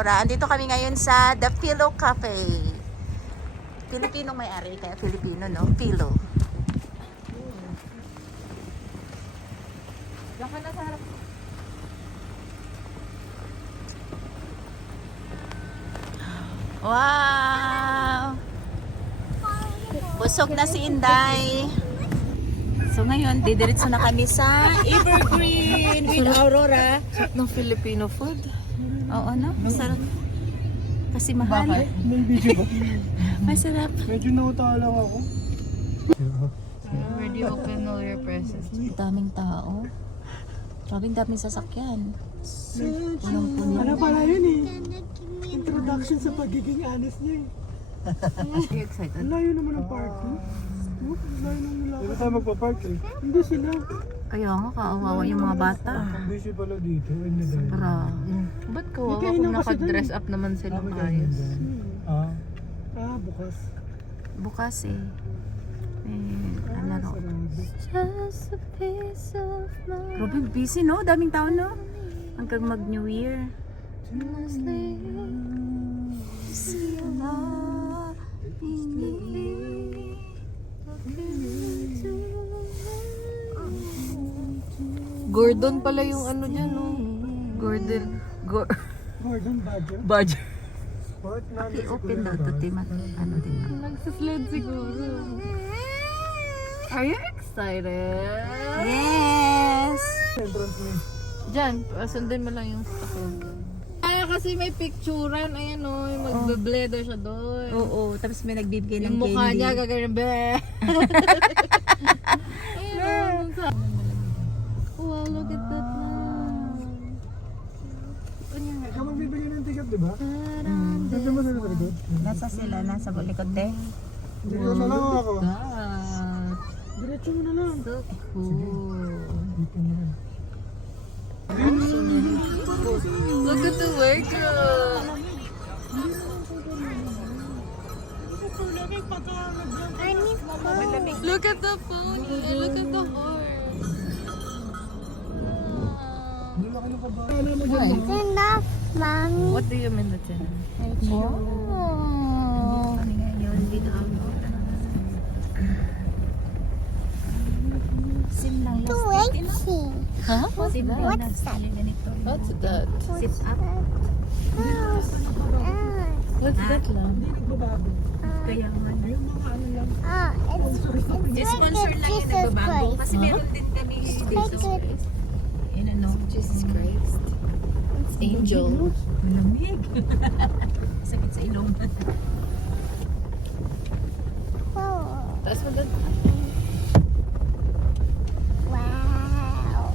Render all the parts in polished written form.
Aurora. Andito kami ngayon sa The Philo Cafe. Filipinong may-ari, kaya Filipino, no? Philo. Diyan ka na sa harap. Wow! Busog na si Inday. So ngayon, didiretso na kami sa Evergreen with Aurora. Sarap ng Filipino food. Oo, no? Masarap. Kasi mahal. May video ba? Masarap. Medyo nautala ako. Where do you open all your presents? Daming tao. Daming sasakyan. Punong-puno. Ano pala yun eh? Introduction sa pagiging honest niya eh. Are you excited? Ang layo naman ng parking. Oh, ang layo naman nila. Hindi tayo magpa-park eh. Hindi sila. Kaya nga, kaawawa yung mga bata. Ang busy pala dito. Hindi dahil. Bra. Ba't kawawa May kung kainan kasi naka-dress dun. up naman silang May ayos? kainan dun. Ah. Ah, bukas. Bukas eh. May laro. Just a piece of mind. Grabe, busy no? Daming tao no? Hanggang mag-New Year. Gordon pala yung ano dyan, no? Gordon. Gordon Badger. Badger. Sport na. I-open daw to, Tim. Ano din? Nagsisled siguro. Are you excited? Yes! Entrance me. Diyan, sundin mo lang yung sasakyan. Kasi may picturean, ayan o, magbe-blether siya doon. Oo, tapos may nagbibigay ng Yung mukha candy. niya, gagawin be. Ayun, wow, look at that man. Ikaw magbibigay ng ticket, di ba? Dito mo sa likod. Nasa sila, nasa likod eh. Dito na lang ako. That. Diretso mo na lang. So cool. Dito na lang. Look at the workout. Look at the pony. Look at the horse. Hindi laki ng kabayo. Ano mo dyan? It's enough, Mommy. What do you mean that's in? Wow! Kami ngayon dito ang sim lang Too itchy. Huh? sim lang What's that? ganito. What's that? Sit up. What's that lang? Hindi nagbabago. Kaya nga. Yung mga ano lang. It's Sponsor like lang a yung Jesus nagbabago. Christ. Kasi meron din kami dito. Like it. Yun ano. Jesus Christ. Angel. Malamig. Sakit sa ilong. Whoa. Taas mo doon. Wow.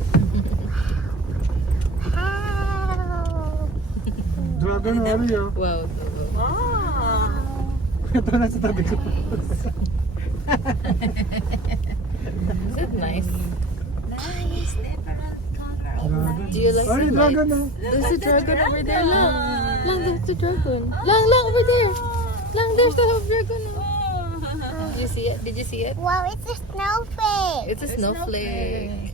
Wow. Dragon Harry ah. Wow. Ito na sa tabi ko. Is it nice? Nice. Different color of Dragon. Do you like Ay, the dragon lights? ah. There's a dragon over there. Lang. Lang, there's the dragon. Lang, over there. Lang, there's the dragon. Did you see it? Did you see it? Wow, it's a snowflake. It's a snowflake.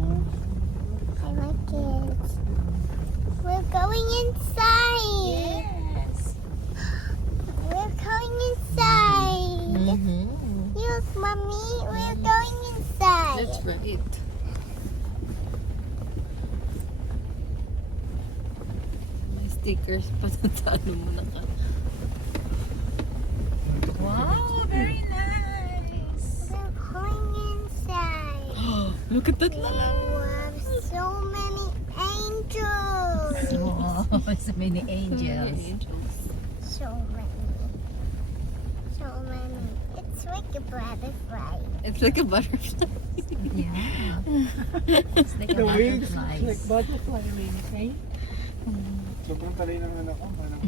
I like it. We're going inside. Yes. We're going inside. Mm-hmm. Yes, Mommy, we're going inside. That's right. May stickers pa sa ano mo na ka. Wow, very nice. We're going inside. Look at that lang. Wow, so many angels. Oh, so many angels. So many. So many. It's like a butterfly. It's like a butterfly. Yeah. It's like a The wings. butterfly. Like butterfly wings, eh? Sobrang talay ng anak ko. Parang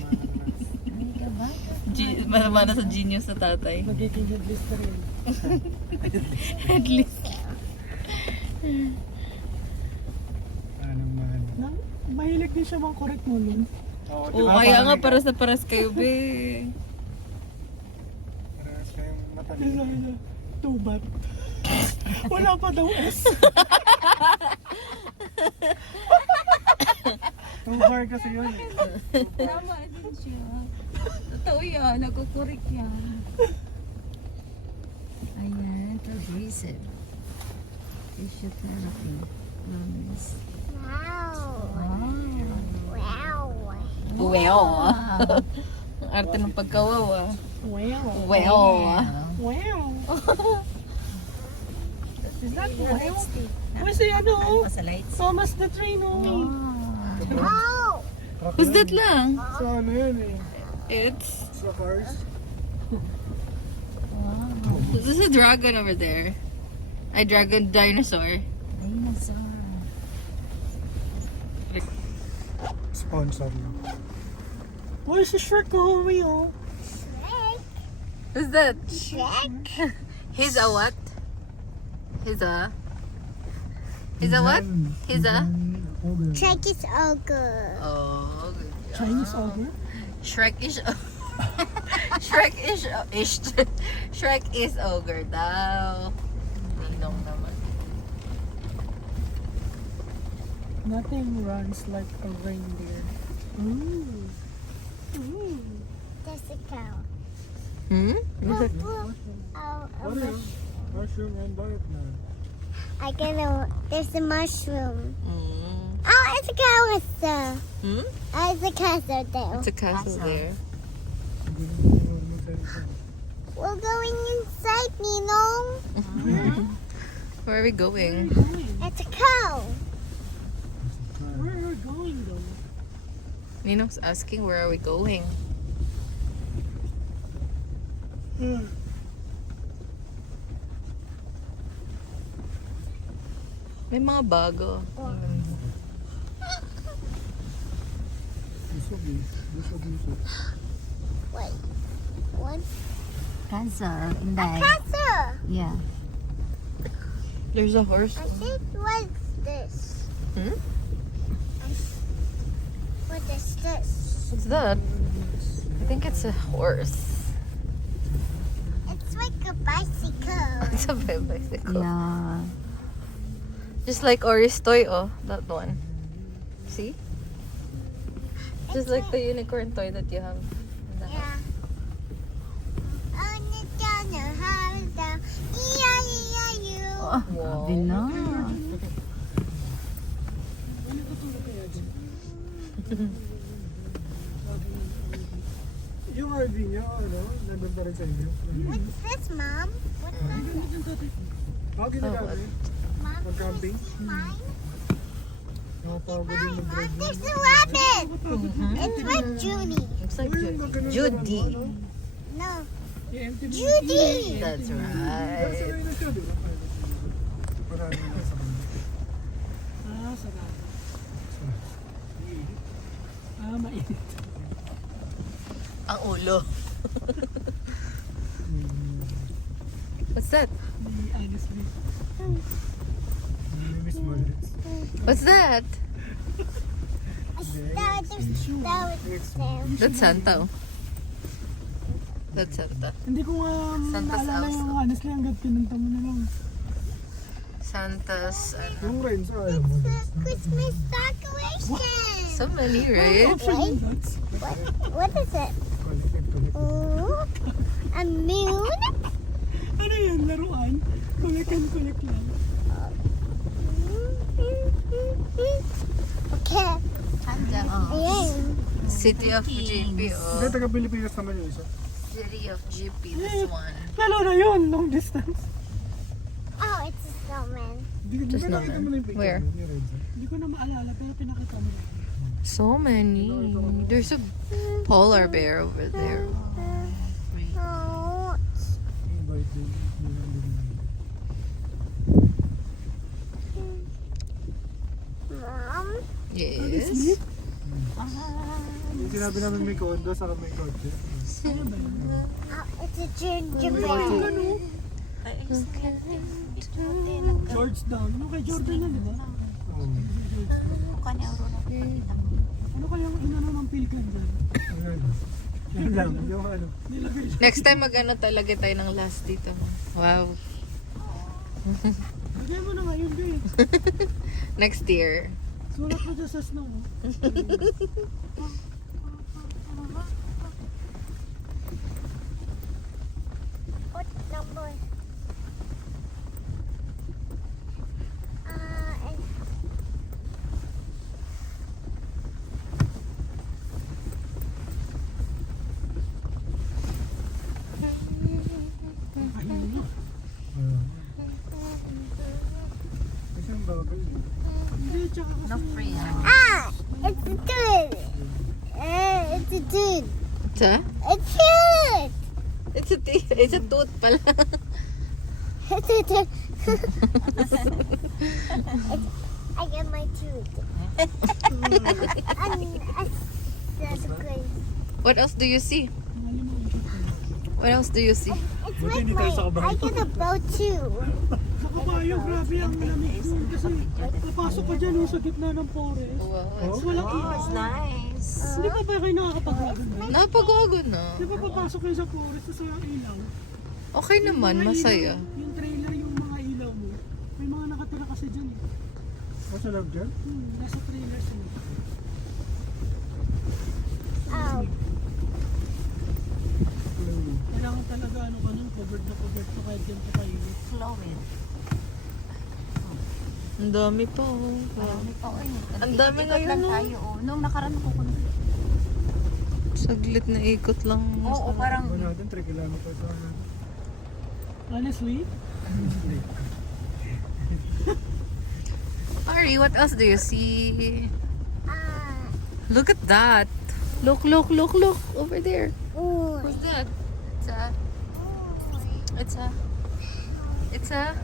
Mana sa genius sa tatay. magiging headless ka rin. At least. Anong man. Mahilig din siya mga correct mo nun. Oo, Oh, kaya nga paras na paras kayo, be. Parehas kayong matalino. Tubat. Wala pa daw S. Too hard kasi yun eh. Tama din siya. Totoo yan. Nagkukurik yan. Ayan. Ito, bracelet. Tissue therapy. Wellness. Wow. Wow. Wow. Wow. Ang arte ng pagkawawa. Wow. Wow. Wow. Is that wow? Kasi ano, Sa lights. Thomas the Train oh. Oh. Who's that lang? Sa ano yun eh. It's... Sa cars. This is a dragon over there. A dragon dinosaur. Dinosaur. Sponsor lang. Why si Shrek ko oh? Who's that? Shrek. He's a what? He's a what? He's a... Shrek is ogre. Oh, good job. Chinese ogre? Shrek is... Shrek is... Shrek is ogre daw. Ninong naman. Nothing runs like a reindeer. Ooh. Ooh. There's a cow. Hmm? Oh, a What is mushroom and butterfly? I get a. There's a mushroom. Mm. Oh, it's a castle. Hmm? Oh, it's a castle there. It's a castle there. We're going inside, Ninong. Where are we going? It's a cow. Where are we going though? Ninong's asking where are we going? May mga bago. Wait. What? Cancer. Hindi. Castle. Yeah. There's a horse. I think what's this? Hmm? What is this? What's that? I think it's a horse. It's like a bicycle. It's a bicycle. Yeah. Just like Ori's toy, oh. That one. See? Just like the unicorn toy that you have. Yeah. On the corner, how's the E-I-E-I-U. Wow. Sabi na. Yung RV niya, ano, nandun pa rin sa inyo. What's this, Mom? What's that? Ako ginagamit. Mom, Mag-camping. this is mine? Nakapagod din Mine. mag-drive. Mom, there's a rabbit. It's like Judy. Looks like Uy, maganda Judy. naman, ano? No, I-empty mo. Judy. That's Pero right. sabay na siya, di ba? Parang na sa kanya. Ah, sarap. Ah, mainit. Ang ulo. What's that? Honestly. Miss Madrid. What's that? That was there. That's Santa. Oh. That's Santa. Hindi ko nga Santa's naalala house. yung honestly hanggang pinunta mo na lang. Santa's. Yung rin sa ayaw mo. Christmas decoration. So many, right? Wait. What is it? Ooh, a moon. Ano yan? Laruan? Collect lang. Okay. Andiyan, oh. Ayan. City of GP. Hindi, Oh. taga-Pilipinas naman yung isa. City of GP. This one. Lalo na yun, long distance. Oh, it's a snowman. Just Nakita naman. mo na yung picture Where? ni Renzo. Hindi ko na maalala, pero pinakita mo na. So many. There's a polar bear over there. Oh, Invite din. Mom. Yes. Yung sinabi namin may kondo, saka may kotse. Oh, it's a gingerbread. Georgetown. Ano kay Jordan na, di ba? Oo. Ano kayang inano ng Pilgrim dyan? Yan lang, yung ano. Nilagay siya. Next time mag-ano talaga tayo ng last dito. Wow. Lagay mo na ngayon, babe. Next year. Sulat mo dyan sa snow. What number? And Mahilo. Isang bagay. Hindi, tsaka kasi. No free. it's a dude. It's a dude. It's a? It's cute. It's a tooth pala. It's a dude. I get my tooth. That's great. What else do you see? What else do you see? It's Buti like hindi tayo sa my. I kabayo. get a boat too. Sa kabayo, grabe ang lamig doon. Kasi napasok ka dyan sa gitna ng forest. Wow. Walang Oh, ilaw. it's nice. Hindi pa ba kayo nakakapag-dragon na? Napagago na. Di ba papasok kayo sa forest sa ilaw? Okay naman, Mga masaya. ilaw, yung trailer, yung mga ilaw mo. May mga nakatira kasi dyan eh. Sa loob dyan? Nasa trailer sila. Oh. Kailangan talaga ano ka nun, covered na kahit dyan pa kayo. Flow it. Ang dami pa oh. Marami pa, oy. Ang dami Ikot ngayon, lang no? tayo, oh. Nung nakaraan ko kung... Saglit na ikot lang. Oo, parang... natin 3 kilometers sa honestly? Ari, what else do you see? Ah. Look at that. Look, look, look, look. Over there. Ooh. What's that? It's a... It's a... It's a...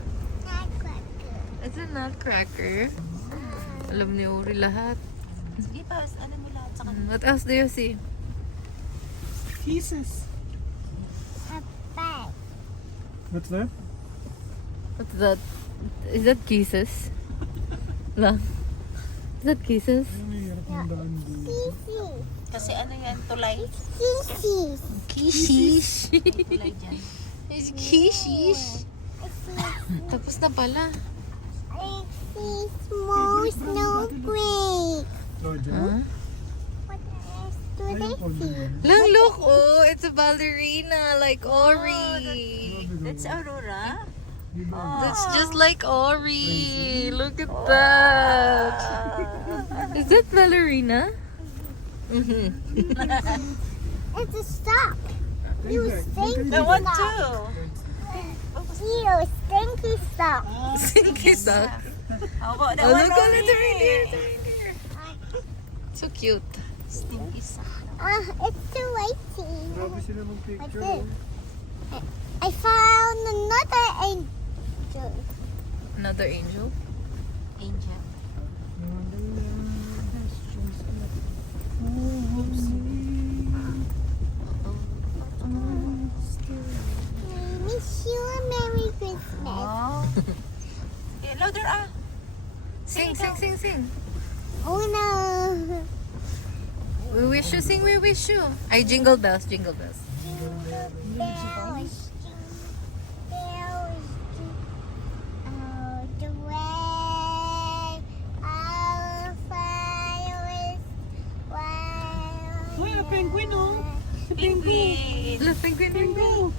It's a nutcracker. Alam ni Uri lahat. Sige pa, ano mo lahat sa kanila. What else do you see? Kisses. A bag. What's that? What's that? Is that kisses? Lang. Is that kisses? Ay, hirap ng daan doon. Kisses. Kasi ano yan, tulay. Kisses. Kishish. Tulay dyan. It's kishish. Tapos na pala. I see small snowflake. So, dyan? Huh? What else do Ayun they po, see? dyan. Lang, look. Oh, it's a ballerina like Ori. That's Aurora. That's just like Ori. Look at that. Is that ballerina? Mm-hmm. It's a sock. You stinky That one sock. too. You stinky sock. Sinky sock. How about that Oh, one? look at Ori? the reindeer. The reindeer. So cute. Stinky sock. It's too icy. Grabe sila mag-picture. What's it? I found another angel. Another angel. Angel. I wish you a Merry Christmas. Oh. Eh, louder ah. Sing, sing, sing, sing. Oh no. We wish you, sing, we wish you. Ay, jingle bells, jingle bells. Bells, bells, all the way. Our fire is wild. Uy, a penguin oh. Si Penguin. Look, penguin, penguin.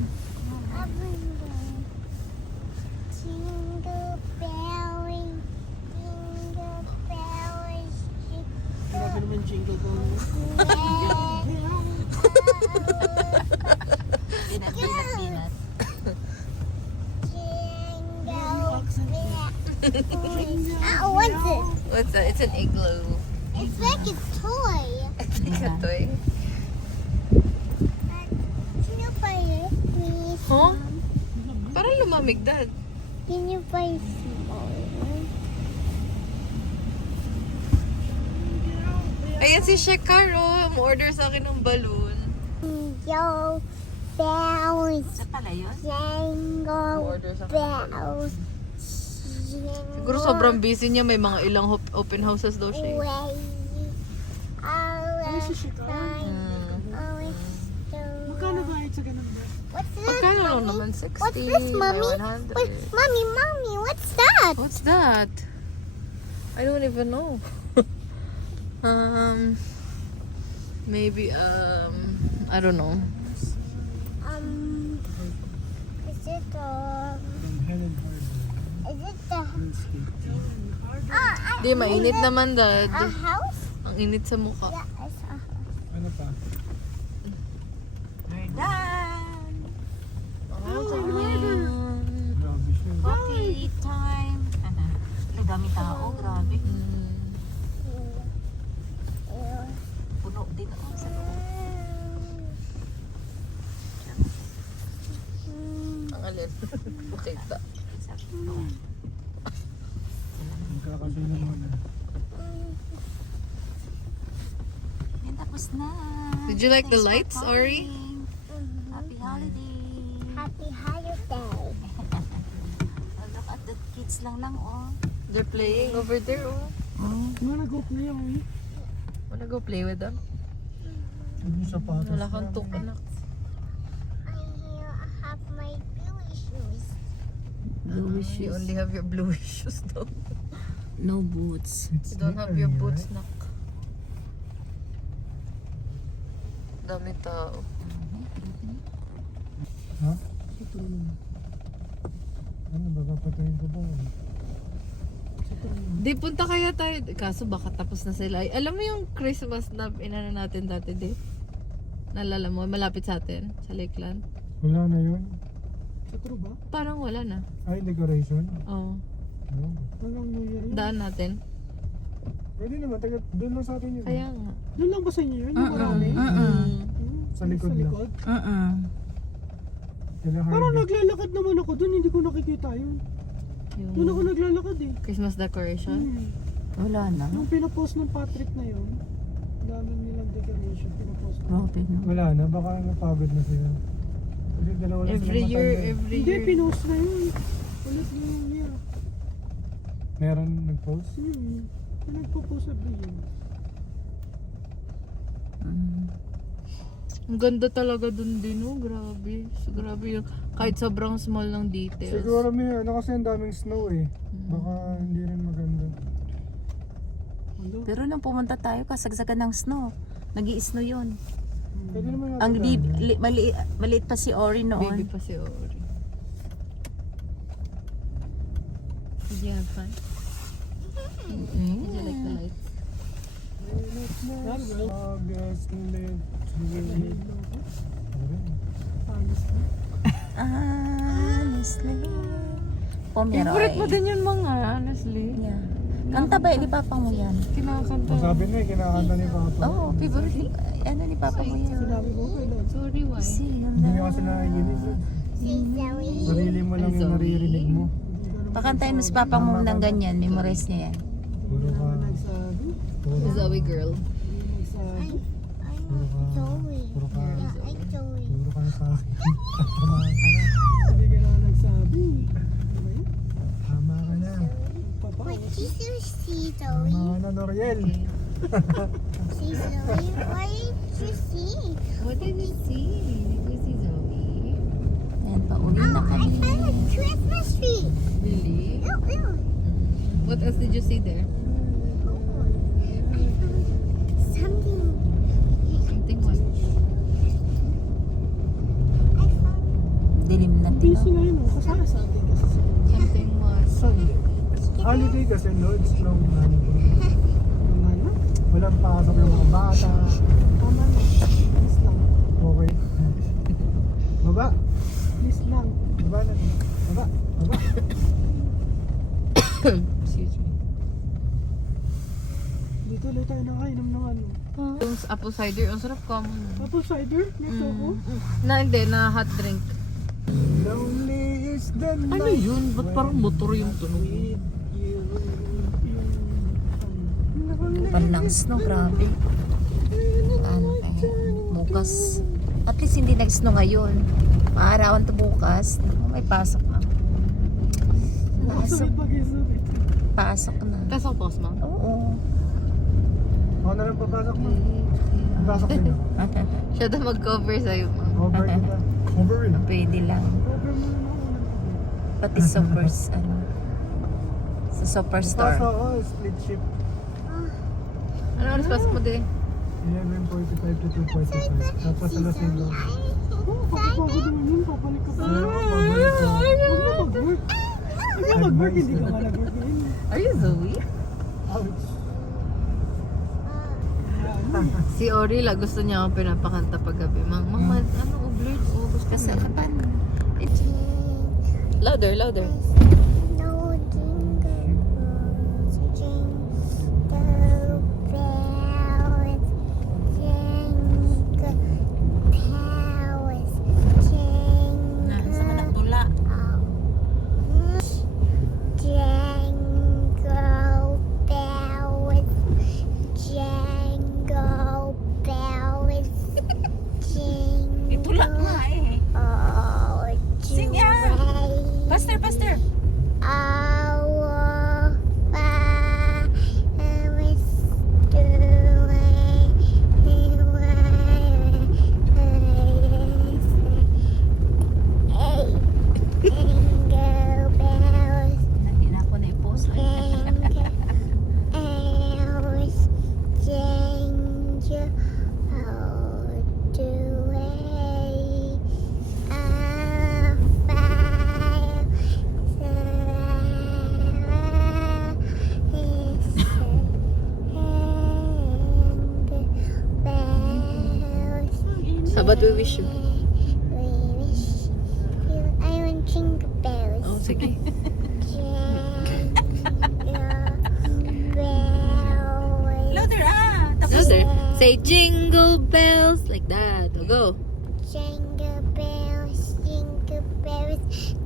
Jingle bells, jingle bells, Grabe naman jingle bell. Peanut, peanut, peanut. What's it? What's that? It's an igloo. It's like a toy. It's a toy. Can you buy it, please? Huh? Parang lumamig, Dad. Can you buy small? Ayan si Shekaro. Mo-order sa akin ng balloon. Yo, bells, Isa pala yun? jingle Order sa akin. bells. Siguro sobrang busy niya. May mga ilang open houses daw siya. Ay, si Shika. Mm. Magkano ba sa ganun ba? What's that? Magkano lang naman 60 What's this, by mommy? 100. Wait, mommy, what's that? What's that? I don't even know. Maybe I don't know. Is it From Helen Harbor. is it the Di mainit naman, Dad. a house? Ang init sa mukha. Yeah, it's a house. Ano pa? We're done. Grabe siya. Coffee time. May dami tao, grabe. Puno din ako sa loob. Ang alin. Makita. Sa loob. Nagkakasya naman. Yan, tapos na. Did you like the Thanks for lights, Ori? coming. Happy holiday. Happy holiday. Oh, look at the kids lang, oh. They're playing over there, oh. Mga nag-play ako eh. Wanna go play with them? Yung sapatos. Wala kang tuk, anak. I have my blue shoes. Blue You only have your blue shoes, though. No boots. It's You don't have slippery, your boots, right? nak. Dami tao. Ha? Ito naman. Ano ba? Papatayin ko ba? Di punta kaya tayo. Kaso baka tapos na sila. Ay, alam mo yung Christmas na inano natin dati, di? Nalala mo, malapit sa atin, sa Lakeland. Wala na yun. Sa true ba? Parang wala na. Ay, decoration? Oo. No. Hanggang New Year yun. Daan natin. Pwede naman, doon lang sa atin yun. Kaya nga. Doon lang ba sa inyo yun? Yung marami? Sa likod lang. Parang naglalakad naman ako doon, hindi ko nakikita yun. Doon ako Yung naglalakad eh. Christmas decoration. Wala na. Yung pinapost ng Patrick na yun, dami nilang decoration, pinapost. Grabe na. Wala na, baka napagod na sila. Kasi dalawa lang Every silang year, matanda. every Hindi, year. pinost na yun. Ulit na yun niya. Meron nag-post? Yung nagpo-post every year. Ang ganda talaga dun din, oh. Grabe. So, grabe yung kahit sobrang small ng details. Siguro may ano kasi ang daming snow eh. Baka hindi rin maganda. Pero nung pumunta tayo, kasagsagan ng snow. Nag-i-snow yun. Pwede naman natin Ang daanan. maliit pa si Ori Baby noon. pa si Ori. Did you have fun? Did you like the lights? August left. Honestly. Pomeroy. Favorite mo din yun mga, honestly. Yeah. Kanta ba? Ni Papa mo yan? Kinakanta. Sabi na eh, kinakanta ni Papa. Oo, favorite ni, ano ni Papa mo yan? Sinabi ko kailan. Sorry, why? Hindi niya kasi nakikinig eh. Sarili mo lang yung naririnig mo. Pakantayin mo si Papa mo ng ganyan. Memorize niya yan. Puro ka. Puro The Zoe girl. Joey. Puro ka. Yeah, I'm Joey. Puro ka na sa akin. Tama ka na. Hindi ka na nagsabi. Tama ka na. Wait, she's so see Tama Joey. ka na, Noriel. See Joey. What did you see? What did you see? Did you see Zoe? Ayan, pauwi na Oh, I kami. found a Christmas tree. Really? Look, look. What else did you see there? I found something. Something what? I found Dilim na Busy tino. ngayon oh. Kasama sa atin kasi. Something what? Sunday. Holiday kasi Lord's long holiday. Walang pasok yung mga bata. Tama na. Please lang. Okay. Baba. Please lang. Baba na. Baba. Baba. Excuse me. Dito ulit tayo nakainom ng ano. Yung apple cider, ang sarap ka mo. Apple cider? Next ako. Na hindi, na hot drink. Lonely is the night. Ano yun? Ba't parang motor yung tunog? Parang snow, grabe. Ano bukas. At least hindi nag-snow ngayon. Maarawan to bukas. May pasok na. Pasok. Pasok na. Pasok boss, ma? Oo. Ako na lang papasok mo. Papasok din. Siya daw mag-cover sa'yo, ma. Over kita. Over rin. Pwede lang. pati Supers, ano, sa Superstore. Kaso, split shift. Ano oras pasok mo din? 11:45 to 2:45. Tapos alas 5. Kapapagod naman yun, papalik ka pa. Babalik ka. Huwag mo mag-work. Huwag mo mag-work, hindi ka nga nag-work yun. Are you Zoe? Ouch. Si Orila, gusto niya ako pinapakanta paggabi. Mama, ano, blurred? Gusto Kasi niya. laban. Louder, louder. No jingle bells, jingle bells, jingle bells, Na, sa jingle manang tula. Jingle bells, jingle bells, Itula nga eh. all Sing the yan. way. Faster, faster. Our Father is the way, the way. Jingle bells, Hindi na ako na-post. jingle bells, jingle all the way. Our Father is bells. How about we wish you? We wish you. I want jingle bells. Oh, sige. Louder ah. Tapos, Louder. Say jingle bells like that. Oh, go. Jingle bells,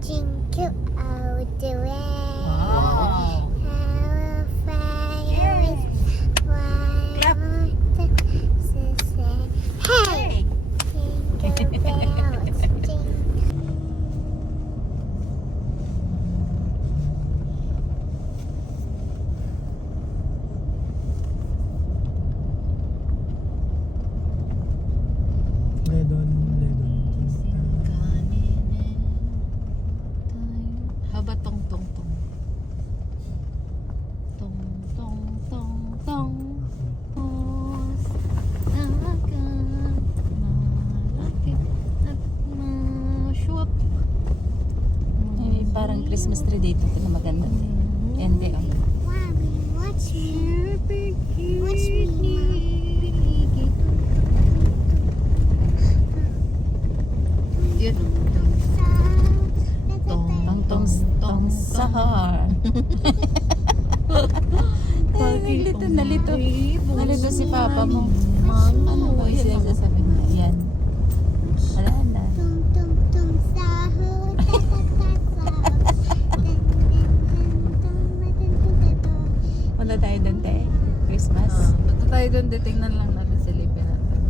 jingle all the way. wow. Our fire Yay. is Clap. Hey! Jingle bells, jingle. Ledon. How about tong tong tong? Tong tong tong tong. Os agad malapit at masyup. May parang Christmas tree dito. Ito na maganda. Yan di. Oh. Mommy, watch me. Watch me. Yun. Tong tong tong sahar. Nalito, nalito. Nalito si papa mo. Ano ba yung sinasabi mo? Yan. Wala na. Tum tum tum sahur, ta ta ta sahur. Dun dun dun dun dun dun. Wala tayo doon tayo. Christmas. Punta tayo doon, titingnan lang natin silipin natin.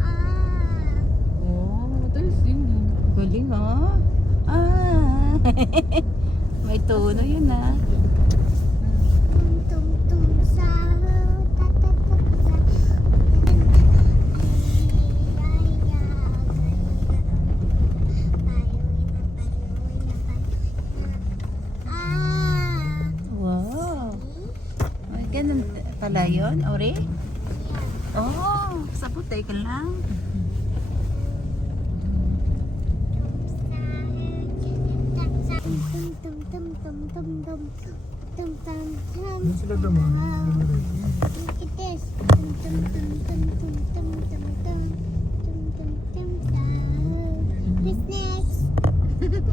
Ah. Oh, ito yung singing. Galing oh. Ah. May tono yun ah. Tum tum tum sahur, ta ta ta ta. Ah. Wow. Ay, ganun pala yun, Ori? Oh, sabot tayo ka lang. Doon sila naman. Look at this. What's next?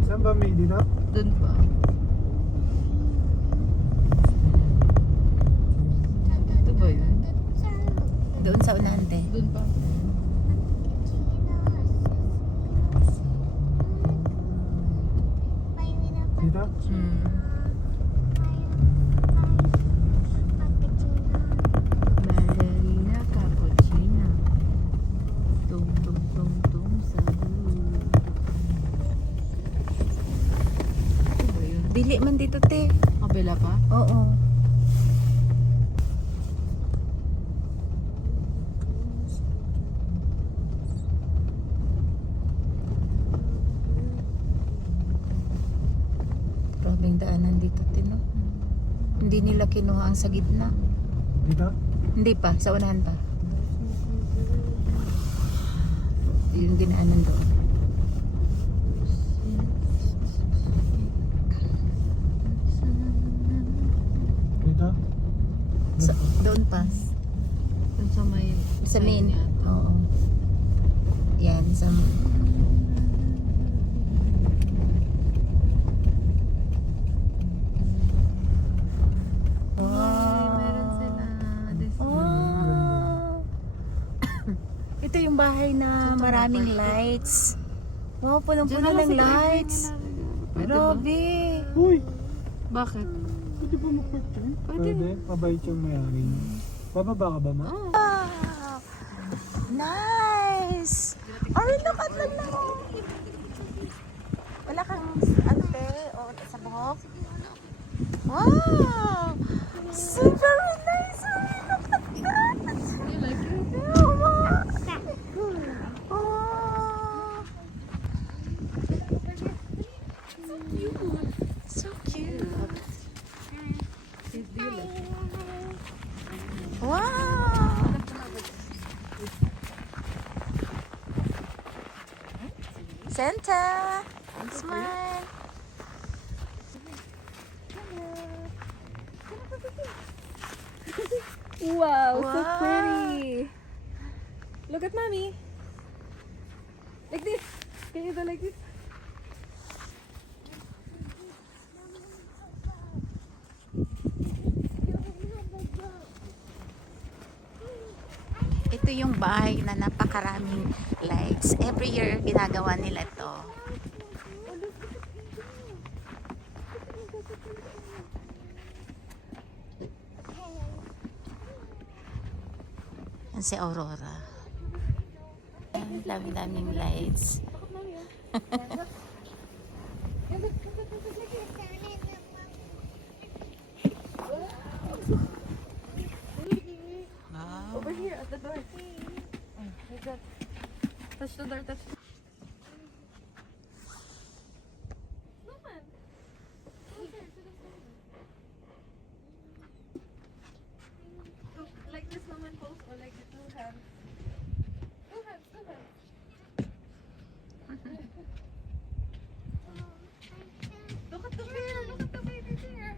Saan ba may dito? Doon pa. Ito ba yun? Doon sa unahan, te. Doon pa. Dito? Ballerina cappuccino. Tung tung tung tung sa Ito ba yun? Dili man dito, te. Kabila pa? Oo. Grabing daanan dito, Tino. Hindi nila kinuha ang sa gitna. Dito? Hindi pa, sa unahan pa. Yung dinaanan doon. Dito? Sa, doon pa. Dun sa may... Sa main. Oo. Yan, sa... Meron sila. This Wow. Ito yung bahay na maraming lights. Wow, punong-puno ng lights. Grabe. Uy! Bakit? Pwede ba mag-picture? Pwede. Mabait yung may-ari. Bababa ka ba, ma? Wow. Nice. Oh, look at the light. Wala kang ante o sa buhok? Wow. So very nice. Oh, look at that. You like it? Oh, wow. Oh. So cute. Wow. Santa, smile. Wow, so Wow. pretty. Look at mommy. Like this. Can you do like this? Ito yung bahay na napakaraming lights. Every year ginagawa nila to. Yan si Aurora. Ang dami-daming lights. Wow. Over here at the door. Like that. Touch the door, touch. Snowman. Closer to the snowman. Look, like the snowman pose or like the two hands. Two hands, two hands. Look at the bear, look at the baby bear.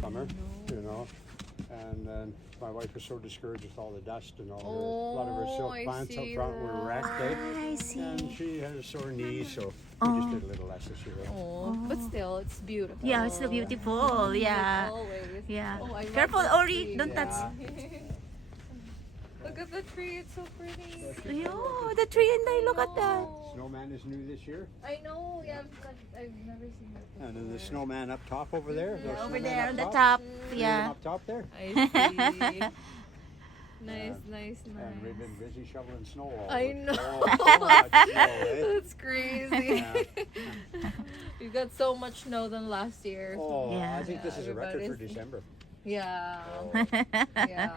Summer, you know, and then my wife was so discouraged with all the dust and all a lot of her Oh, silk I plants up see front were wrecked, eh? I see. And she has sore knees, so we just did a little less this year. Oh, but still, it's beautiful. Yeah, it's so beautiful. Yeah. Always. Yeah. Oh, I love Careful, that Ori. tree. Don't touch. Look at the tree, it's so pretty. Yo, the tree and I look at that. Oh, Snowman is new this year, I know, yeah, I've never seen that. and then the snowman up top over there. Yeah, those over snowmen there up on the top. top. See them Yeah. up top there. I see. Nice, nice, And nice. we've been busy shoveling snow all I week. know. Oh, much snow, eh? That's crazy. Yeah. We got so much snow than last year. Oh, Yeah. I think this is a record for Everybody's- December. Yeah. Oh, Yeah.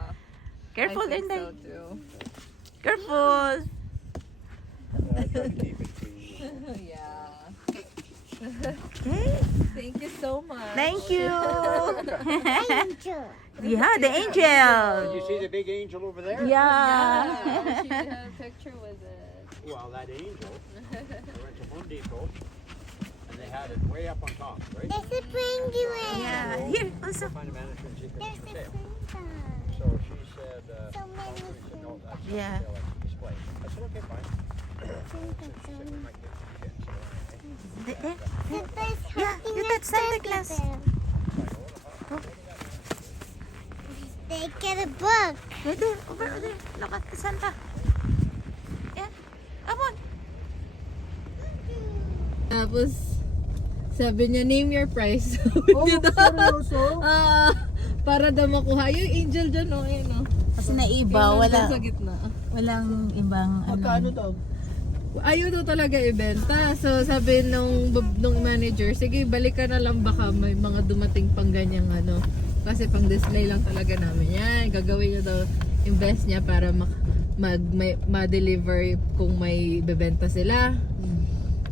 Careful, I think Inday. so too. Careful. I try to keep it clean. Yeah. Okay. Thank you so much. Thank you. Angel. Yeah, the Did angel. you see the big angel over there? Yeah. Yeah, she had a picture with it. Well, that angel, I went to Home Depot, and they had it way up on top, right? There's a penguin. Yeah. Here, also. Find a management secret There's for a sale. penguin. So she said, So many she said, no, that's not Yeah. for sale, that's a display. I said, okay, fine. She said, we might get some kids. So, There. Santa's Yeah, holding you a touch Santa teddy Claus. bear. They get a book. There, over there. Look at the Santa. Yeah. Come on. Tapos, sabi niya, name your price. Oh, seryoso? Para daw makuha. Yung angel dyan, oh, ayun, oh. Kasi naiba, Yung wala, nandun sa gitna. walang ibang Magkano ano. daw? Ayaw daw talaga ibenta. So, sabi nung manager, sige, balik ka na lang, baka may mga dumating pang ganyang ano. Kasi pang display lang talaga namin yan. Gagawin niya daw yung best niya para ma-deliver kung may bebenta sila.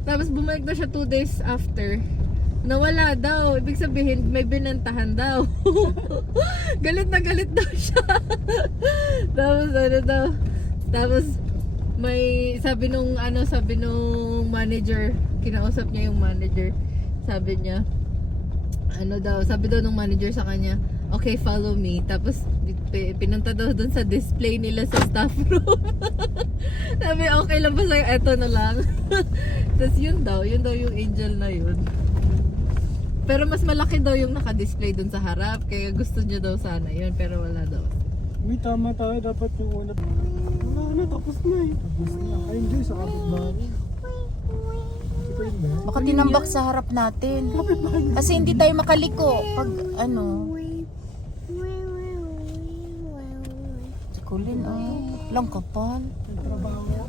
Tapos bumalik na siya 2 days after. Nawala daw. Ibig sabihin, may binantahan daw. Galit na galit daw siya. Tapos ano daw. Tapos may sabi nung manager, kinausap niya yung manager. Sabi niya, sabi daw nung manager sa kanya, okay, follow me. Tapos pinunta daw dun sa display nila sa staff room. Sabi, okay lang ba sa'yo? Eto na lang. Tapos yun daw yung angel na yun. Pero mas malaki daw yung naka-display dun sa harap. Kaya gusto niya daw sana yun. Pero wala daw. Uy, tama tayo. Dapat yung una. Wala na, tapos na eh. Tapos na. I enjoy sa kapitbahay. Ito yun ba? Baka tinambak sa harap natin. Kasi hindi tayo makaliko. Pag ano. Si Colin, lang kapal.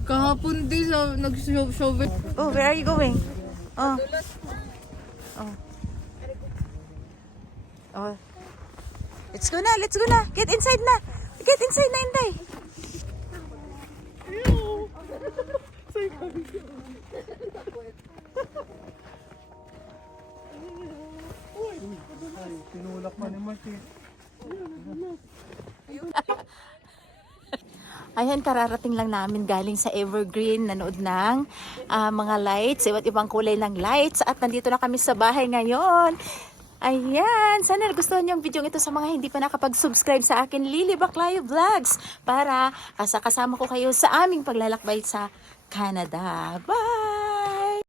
Kahapon din sa nag-shower. Oh, where are you going? Oh. Oh. Let's go na. Get inside na, Inday. Tinulak pa ni Mark eh. Ayan, kararating lang namin galing sa Evergreen, nanood ng mga lights, iba't ibang kulay ng lights, at nandito na kami sa bahay ngayon. Ayan, sana nagustuhan niyo ang video ito sa mga hindi pa nakapag-subscribe sa akin, Lily Baclayo Vlogs, para kasama ko kayo sa aming paglalakbay sa Canada. Bye!